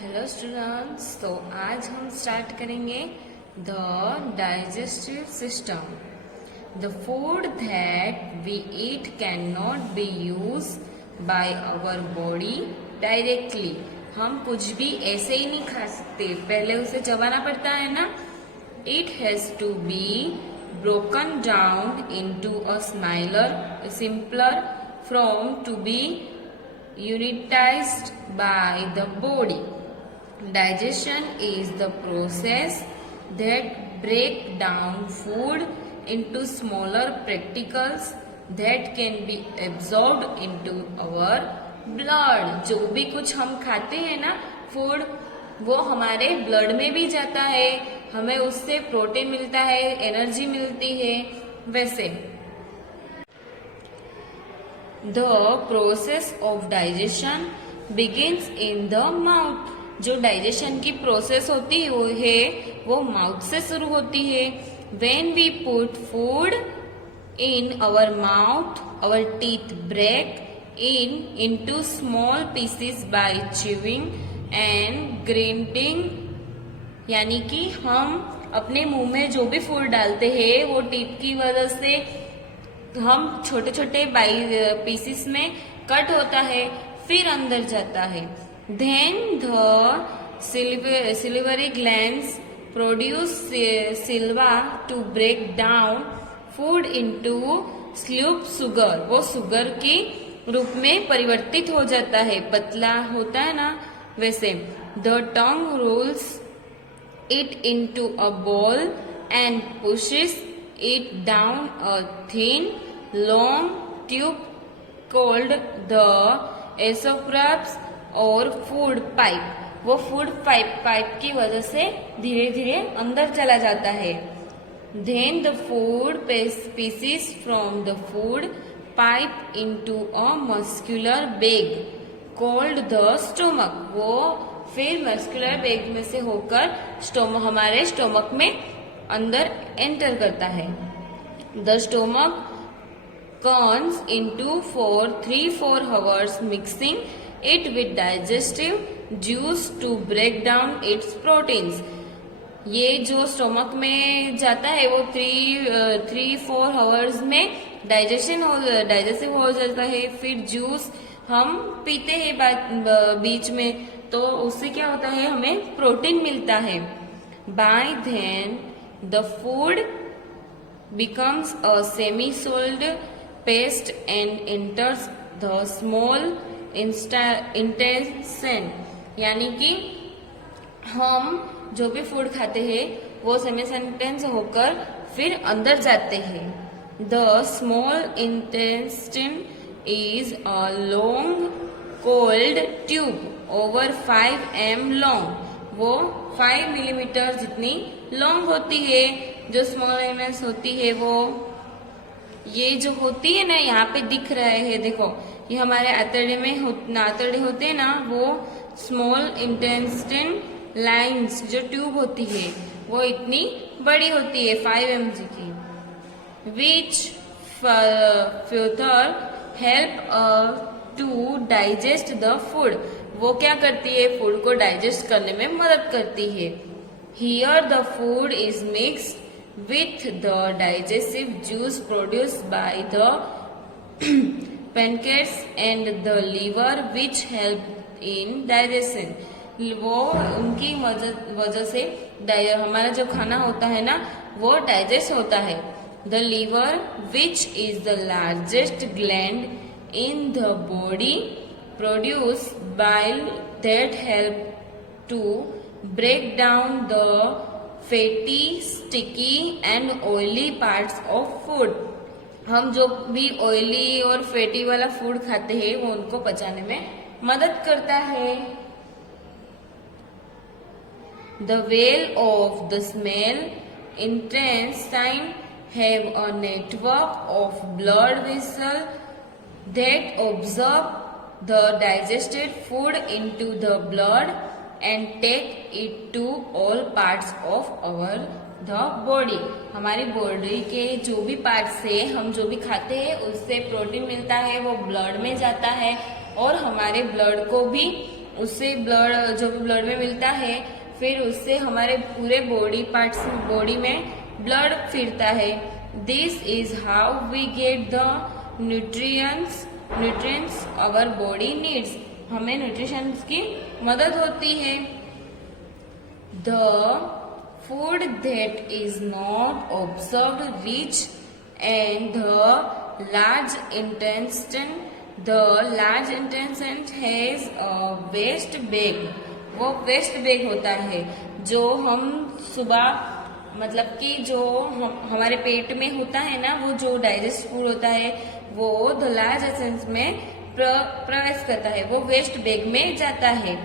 Hello students, तो आज हम स्टार्ट करेंगे the digestive system. The food that we eat can not be use by our body directly. हम कुछ भी ऐसे ही नहीं खा सकते, पहले उसे चबाना पड़ता है ना। It has to be broken down into a simpler from to be unitized by the body. Digestion is the process that break down food into smaller particles that can be absorbed into our blood. जो भी कुछ हम खाते हैं ना food, वो हमारे blood में भी जाता है, हमें उससे प्रोटीन मिलता है, एनर्जी मिलती है। वैसे The process of digestion begins in the mouth. जो डाइजेशन की प्रोसेस होती है वो माउथ से शुरू होती है। When we put food in our mouth, our teeth break into small pieces by chewing and grinding. यानी कि हम अपने मुंह में जो भी फूड डालते हैं वो टीथ की वजह से हम छोटे छोटे पीसेस में कट होता है, फिर अंदर जाता है। Then the salivary glands produce saliva to break down food into simple sugar. वो शुगर की रूप में परिवर्तित हो जाता है, पतला होता है ना वैसे। The tongue rolls it into a ball and pushes it down a thin long tube called the esophagus और फूड पाइप। वो फूड पाइप की वजह से धीरे धीरे अंदर चला जाता है। Then the food pieces from the food pipe into a muscular bag called the stomach। वो फिर मस्कुलर बैग में से होकर हमारे स्टोमक में अंदर एंटर करता है। The stomach churns into 3-4 hours mixing it with digestive juice to break down its proteins. ये जो स्टोमक में जाता है वो 3-4 hours में डाइजेस्टिव हो जाता है। फिर जूस हम पीते हैं बीच में, तो उससे क्या होता है, हमें प्रोटीन मिलता है। By then the food becomes a semi-solid paste and enters the small intestine। यानी कि हम जो भी फूड खाते हैं वो सेमी-सेंटेंस होकर फिर अंदर जाते हैं। The small intestine is a long cold tube over 5 mm long। वो 5 मिलीमीटर जितनी लॉन्ग होती है। जो स्मॉल एमएस होती है वो ये जो होती है ना, यहाँ पे दिख रहा है, देखो ये हमारे आंतड़े होते हैं ना, वो स्मॉल इंटेस्टाइन लाइंस जो ट्यूब होती है वो इतनी बड़ी होती है 5 mg की। Which further help to digest the food. वो क्या करती है, फूड को डाइजेस्ट करने में मदद करती है। Here the food is mixed with the digestive juice produced by the pancreas and the liver which help in digestion. वो उनकी वजह से हमारा जो खाना होता है ना वो डाइजेस्ट होता है। The liver which is the largest gland in the body produce bile that help to break down the fatty, sticky and oily parts of food। हम जो भी ऑयली और फैटी वाला फूड खाते हैं वो उनको पचाने में मदद करता है। The wheel of the small intestine have a network of blood vessels that absorb the digested food into the blood and take it to all parts of our the body। हमारी बॉडी के जो भी part से हम जो भी खाते हैं उससे प्रोटीन मिलता है, वो ब्लड में जाता है और हमारे ब्लड को भी उससे ब्लड जो भी ब्लड में मिलता है, फिर उससे हमारे पूरे बॉडी में ब्लड फिरता है. This is how we get the nutrients our body needs. हमें न्यूट्रिशन की मदद होती है. The food that is not absorbed reach and the large intestine has a waste bag. वो वेस्ट बैग होता है जो हम सुबह मतलब कि जो हमारे पेट में होता है ना, वो जो डाइजेस्ट फूड होता है वो द लार्ज एसेंस में प्रवेश करता है, वो वेस्ट बैग में जाता है.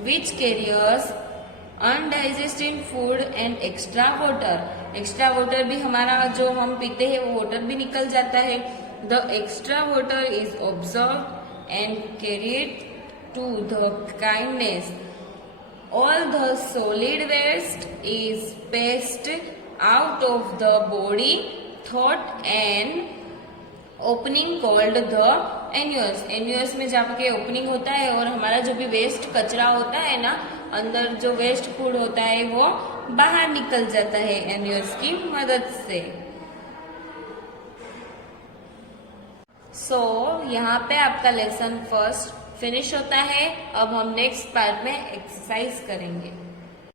Which carriers undigested food and extra water. Extra water भी हमारा जो हम पीते हैं वो वाटर भी निकल जाता है. The extra water is absorb and carried to the kidneys. All the solid waste is passed out of the body through an opening called the anus. Anus में जाके ओपनिंग होता है और हमारा जो भी वेस्ट कचरा होता है ना, अंदर जो वेस्ट फूड होता है वो बाहर निकल जाता है एन्यूस की मदद से. यहाँ पे आपका लेसन फर्स्ट फिनिश होता है. अब हम नेक्स्ट पार्ट में एक्सरसाइज करेंगे.